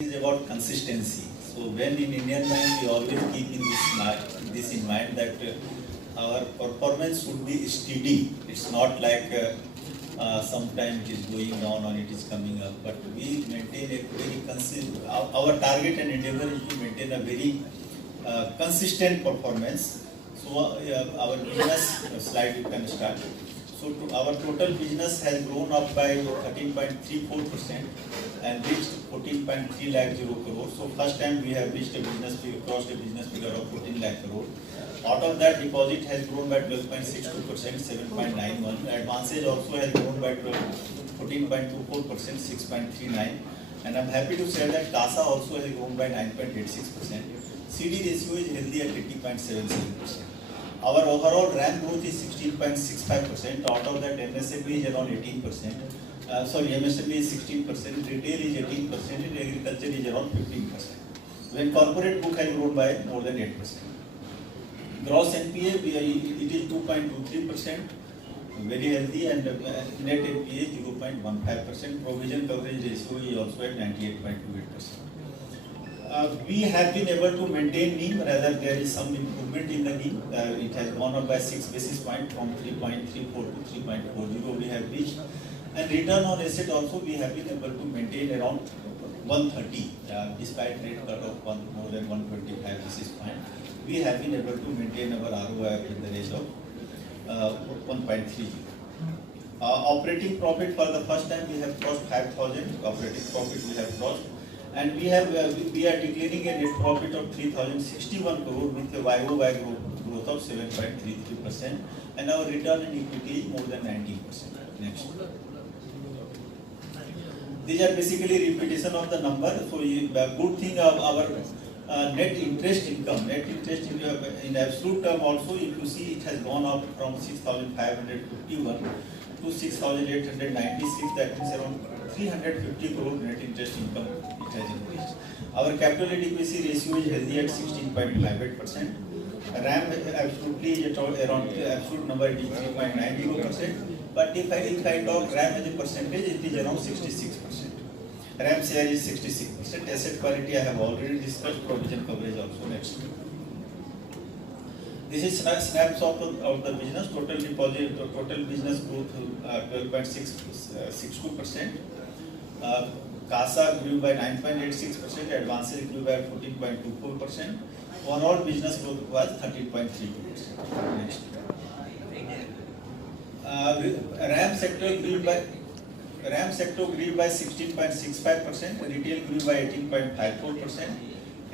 is about consistency. So when in Indian Bank, we always keep in this in mind that our performance should be steady. It's not like sometimes it is going down or it is coming up, but we maintain a very consistent. Our target and endeavor is to maintain a very consistent performance. So our business slide you can start. So our total business has grown up by 13.34% and reached 14.3 lakh crore. So first time we have reached a business figure, crossed a business figure of 14 lakh crore. Out of that, deposit has grown by 12.62%, 7.91. Advances also has grown by 14.24%, 6.39. And I'm happy to say that CASA also has grown by 9.86%. CD ratio is healthy at 80.77%. Our overall RAM growth is 16.65%. Out of that, MSME is around 18%. MSME is 16%, retail is 18%, and agriculture is around 15%. When corporate book has grown by more than 8%. Gross NPA, it is 2.23%, very healthy, and net NPA 0.15%. Provision coverage ratio is also at 98.28%. We have been able to maintain NIM, rather there is some improvement in the NIM. It has gone up by 6 basis points from 3.34 to 3.40 we have reached. And return on asset also we have been able to maintain around 130 despite rate cut of more than 125 basis points. We have been able to maintain our ROI in the range of 1.30. Operating profit for the first time we have crossed 5,000. Operating profit we have crossed. And we are declaring a net profit of 3,061 crore with a YOY growth of 7.33%, and our return on equity is more than 19%. Next. These are basically repetition of the number. So the good thing of our net interest income, in absolute term also, if you see, it has gone up from 6,551 to 6,896. That means around 350 crore net interest income it has increased. Our capital adequacy ratio is healthy at 16.58%. RAM absolutely is around absolute number is 3.90%. But if I talk RAM as a percentage, it is around 66%. RAM share is 66%. Asset quality I have already discussed. Provision coverage also. Next. This is snapshot of the business. Total deposit, total business growth 12.62%. CASA grew by 9.86%. Advances grew by 14.24%. Overall business growth was 13.32%. Next. RAM sector grew by 16.65%. Retail grew by 18.54%.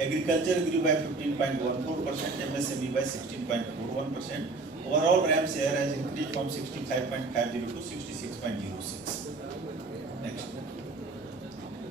Agriculture grew by 15.14%, MSME by 16.41%. Overall RAM share has increased from 65.50 to 66.06. Next.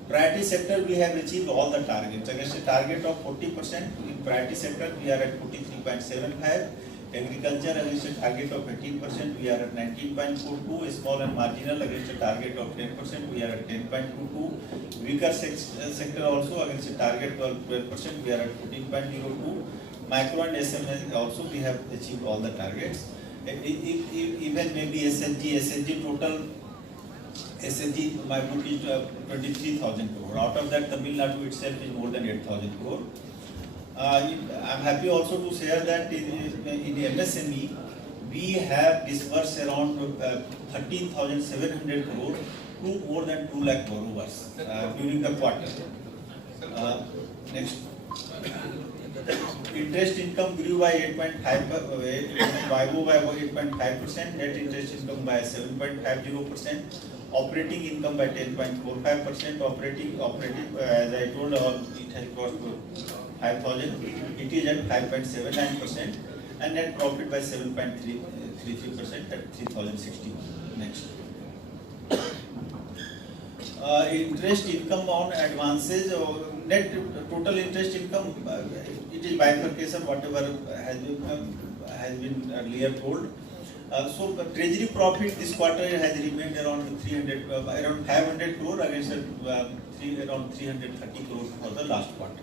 Priority sector, we have achieved all the targets. Against a target of 40%, in priority sector we are at 43.75. Agriculture against a target of 18%, we are at 19.42. Small and marginal against a target of 10%, we are at 10.22. Weaker sector also against a target of 12%, we are at 14.02. Micro and SME also we have achieved all the targets. Even maybe SNG total SNG my book is 23,000 crore. Out of that, Tamil Nadu itself is more than 8,000 crore. I'm happy also to share that in MSME, we have disbursed around 13,700 crore to more than 2 lakh borrowers during the quarter. Next. Interest income grew by 8.5%, net interest income by 7.50%, operating income by 10.45%, operating as I told, it has crossed 5,000, it is at 5.79%, and net profit by 7.33% at 3,061. Next. Interest income on advances, net total interest income, it is bifurcation, whatever has been earlier told. So the treasury profit this quarter has remained around 500 crore against around 330 crore for the last quarter.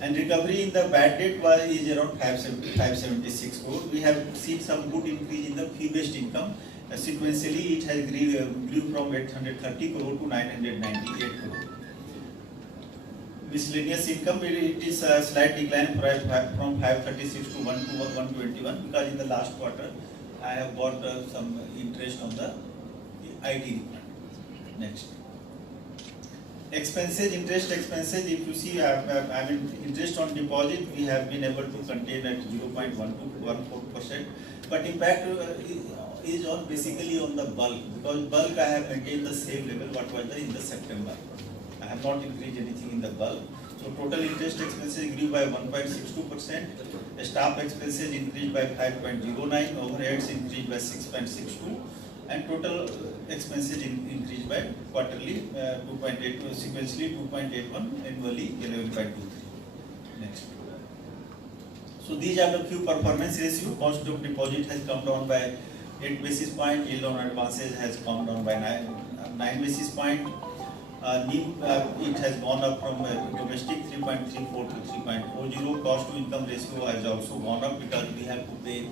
And recovery in the bad debt is around 576 crore. We have seen some good increase in the fee-based income. Sequentially, it has grew from 830 crore to 998 crore. Miscellaneous income, it is a slight decline from 536 to 121 because in the last quarter I have got some interest on the IT refund. Next. Expenses, interest expenses, if you see, interest on deposit, we have been able to contain at 0.1214%, but impact is on basically on the bulk, because bulk I have maintained the same level what was there in the September. I have not increased anything in the bulk. So total interest expenses grew by 1.62%, staff expenses increased by 5.09%, overheads increased by 6.62%, and total expenses increased by quarterly 2.82, sequentially 2.81, annually 11.23. Next. So these are the few performance ratio. Cost of deposit has come down by 8 basis point. Yield on advances has come down by 9 basis point. NIM, it has gone up from domestic 3.34 to 3.40. Cost to income ratio has also gone up because we have to pay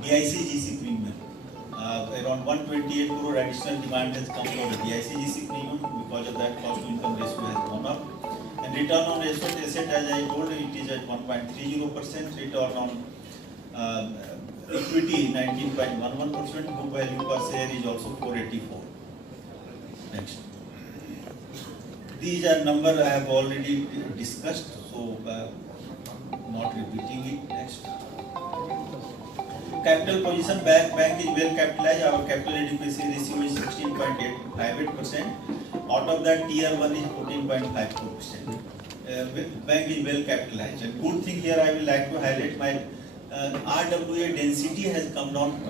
DICGC premium. Around 128 crore additional demand has come from the DICGC premium. Because of that, cost to income ratio has gone up. And return on asset, as I told you, it is at 1.30%. Return on equity 19.11%. Book value per share is also 484. Next. These are numbers I have already discussed, so not repeating it. Next. Capital position, bank is well capitalized. Our capital adequacy ratio is 16.858%. Out of that, Tier 1 is 14.54%. Bank is well capitalized. And good thing here, I will like to highlight my RWA density has come down.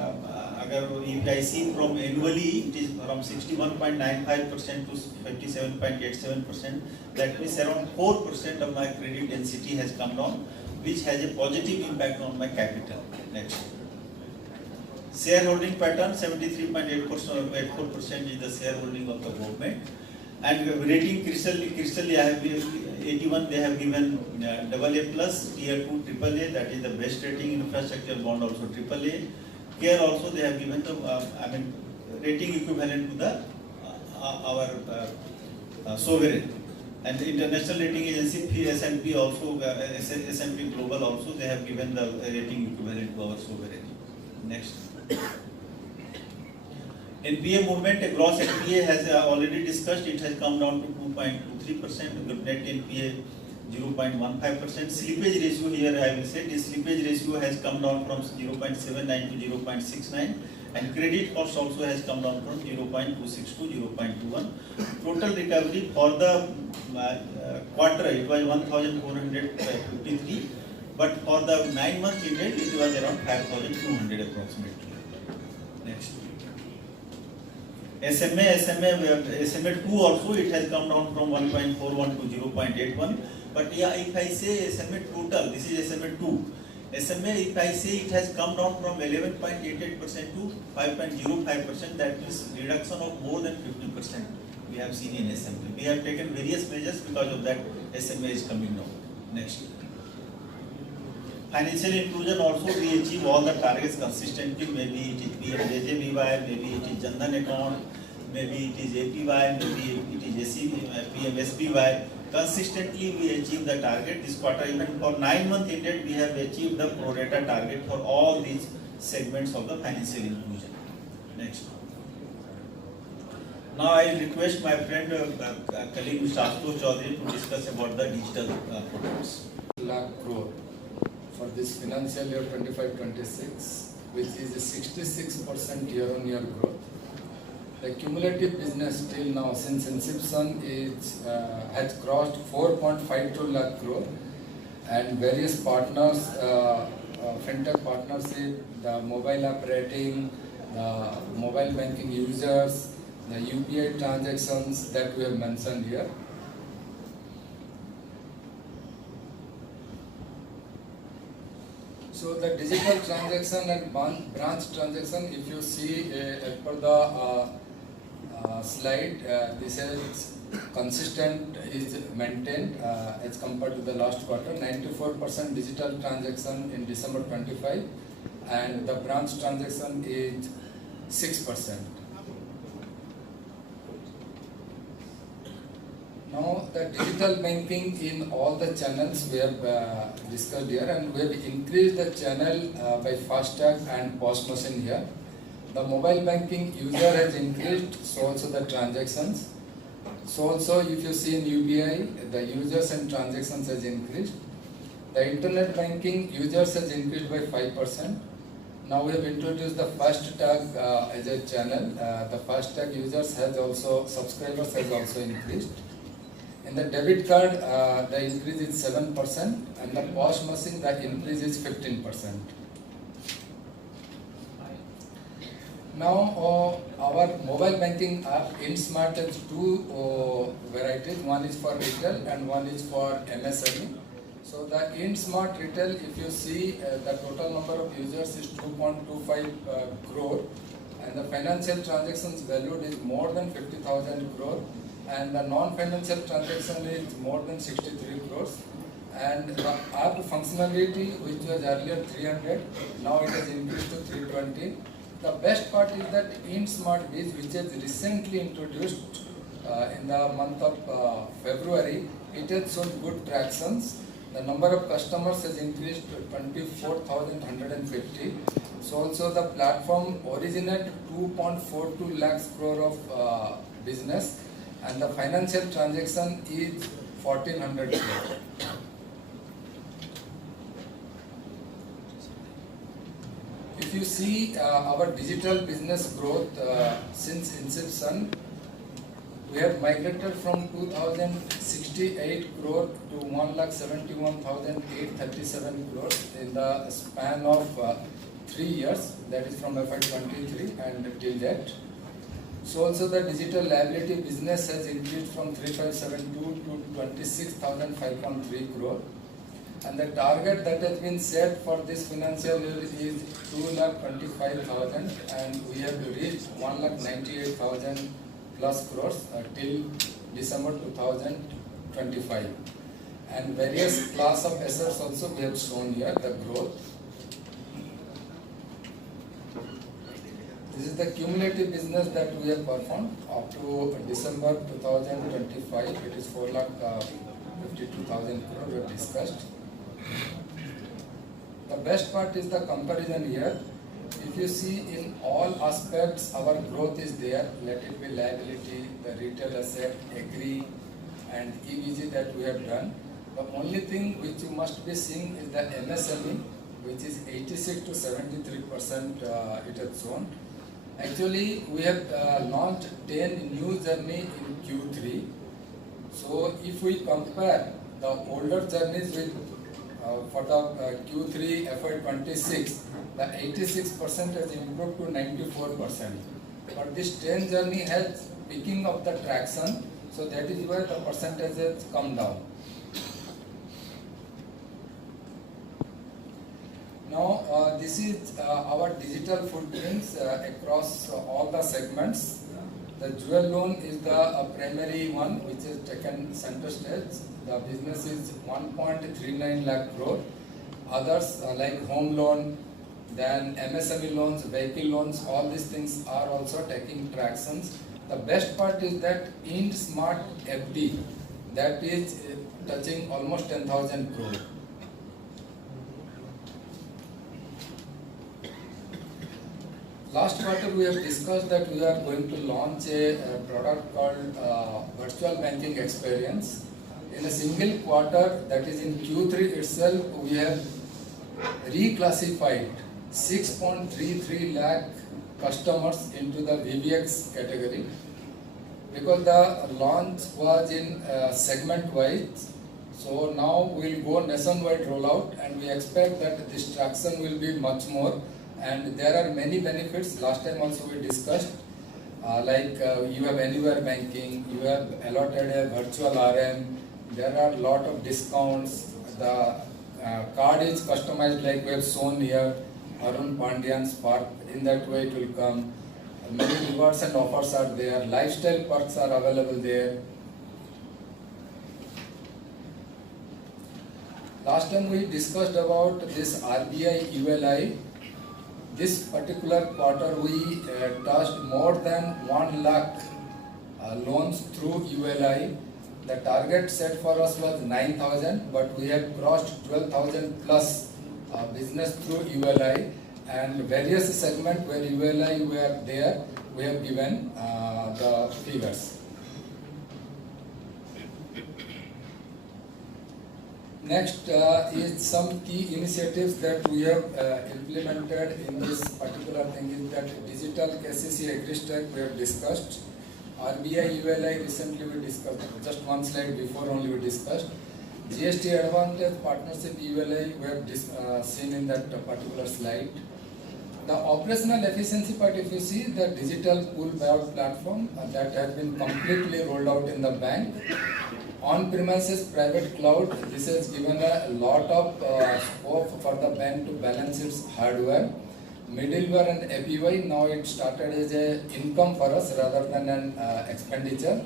If I see from annually, it is from 61.95% to 57.87%. That means around 4% of my credit density has come down, which has a positive impact on my capital. Next. Shareholding pattern, 73.84% is the shareholding of the government. And rating crystal, I have 81, they have given AA plus, Tier 2 AAA, that is the best rating. Infrastructure bond also AAA. Here also they have given the rating equivalent to the our sovereign. And the international rating agency S&P also, S&P Global also, they have given the rating equivalent to our sovereign. Next. NPA movement, gross NPA has already discussed, it has come down to 2.23%, the net NPA 0.15%. Slippage ratio here I will say, this slippage ratio has come down from 0.79 to 0.69, and credit cost also has come down from 0.26 to 0.21. Total recovery for the quarter it was 1,453, but for the 9 months period it was around 5,200 approximately. Next. SMA 2 also it has come down from 1.41 to 0.81. But yeah, if I say SMA total, this is SMA 2. SMA, if I say it has come down from 11.88% to 5.05%, that means reduction of more than 50% we have seen in SMA. We have taken various measures, because of that SMA is coming down. Next. Financial inclusion also, we achieve all the targets consistently. Maybe it is PMJJBY, maybe it is Jandan account, maybe it is APY, maybe it is PMSBY. Consistently we achieve the target. This quarter, even for 9 months ended, we have achieved the pro rata target for all these segments of the financial inclusion. Next. Now I request my friend, colleague Mr. Ashutosh Chaudhary to discuss about the digital products. Lakh crore for this financial year 25-26, which is a 66% year-on-year growth. The cumulative business till now since inception has crossed 4.52 lakh crore, and various partners, fintech partnership, the mobile app rating, the mobile banking users, the UPI transactions that we have mentioned here. So the digital transaction and branch transaction, if you see as per the slide, this is consistent, is maintained as compared to the last quarter. 94% digital transaction in December 25, and the branch transaction is 6%. Now the digital banking in all the channels we have discussed here, and we have increased the channel by FASTag and POS machine here. The mobile banking user has increased, so also the transactions. So also if you see in UPI, the users and transactions has increased. The internet banking users has increased by 5%. Now we have introduced the FASTag as a channel. The FASTag users has also, subscribers has also increased. In the debit card, the increase is 7%, and the POS machine, the increase is 15%. Now, our mobile banking app IndSmart has two varieties. One is for retail and one is for MSME. So the IndSmart retail, if you see, the total number of users is 2.25 crore, and the financial transactions valued is more than 50,000 crore, and the non-financial transaction is more than 63 crores. And the app functionality, which was earlier 300, now it has increased to 320. The best part is that IndSmart Biz, which is recently introduced in the month of February, it has shown good tractions. The number of customers has increased to 24,150. So also the platform originated 2.42 lakhs crore of business, and the financial transaction is 1,400 crore. If you see our digital business growth since inception, we have migrated from 2,068 crore to 1,71,837 crores in the span of 3 years, that is from FY23 and till date. So also the digital liability business has increased from 3,572 to 26,513 crore. And the target that has been set for this financial year is 2,25,000, and we have reached 1,98,000 plus crores till December 2025. And various class of assets also we have shown here the growth. This is the cumulative business that we have performed up to December 2025. It is 4,52,000 crore we have discussed. The best part is the comparison here. If you see in all aspects, our growth is there. Let it be liability, the retail asset, agri, and EVG that we have done. The only thing which you must be seeing is the MSME, which is 86 to 73% it has shown. Actually, we have launched 10 new journey in Q3. So if we compare the older journeys with for the Q3 FY26, the 86% has improved to 94%. But this 10 journey has picking up the traction, so that is where the percentage has come down. Now, this is our digital footprints across all the segments. The jewel loan is the primary one which is taken center stage. The business is 1.39 lakh crore. Others like home loan, then MSME loans, vehicle loans, all these things are also taking tractions. The best part is that IndSmart FD, that is touching almost 10,000 crore. Last quarter we have discussed that we are going to launch a product called Virtual Banking Experience. In a single quarter, that is in Q3 itself, we have reclassified 6.33 lakh customers into the VBX category, because the launch was in segment wise. So now we will go nationwide rollout, and we expect that this traction will be much more. And there are many benefits. Last time also we discussed, you have anywhere banking, you have allotted a virtual RM, there are a lot of discounts, the card is customized like we have shown here, Arun Pandyan Spark, in that way it will come. Many rewards and offers are there, lifestyle perks are available there. Last time we discussed about this RBI ULI. This particular quarter we touched more than 1 lakh loans through ULI, The target set for us was 9,000, but we have crossed 12,000 plus business through ULI, and various segment where ULI were there, we have given the figures. Next is some key initiatives that we have implemented in this particular thing is that digital KCC AgriStack we have discussed. RBI ULI recently we discussed, just one slide before only we discussed. GST Advantage Partnership ULI we have seen in that particular slide. The operational efficiency part, if you see the digital pool buyout platform that has been completely rolled out in the bank. On-premises private cloud, this has given a lot of scope for the bank to balance its hardware. Middleware and API, now it started as an income for us rather than an expenditure.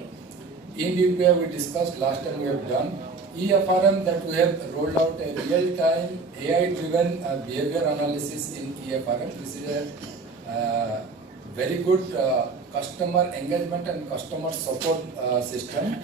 In UPI we discussed last time we have done. EFRM that we have rolled out a real-time AI-driven behavior analysis in EFRM. This is a very good customer engagement and customer support system.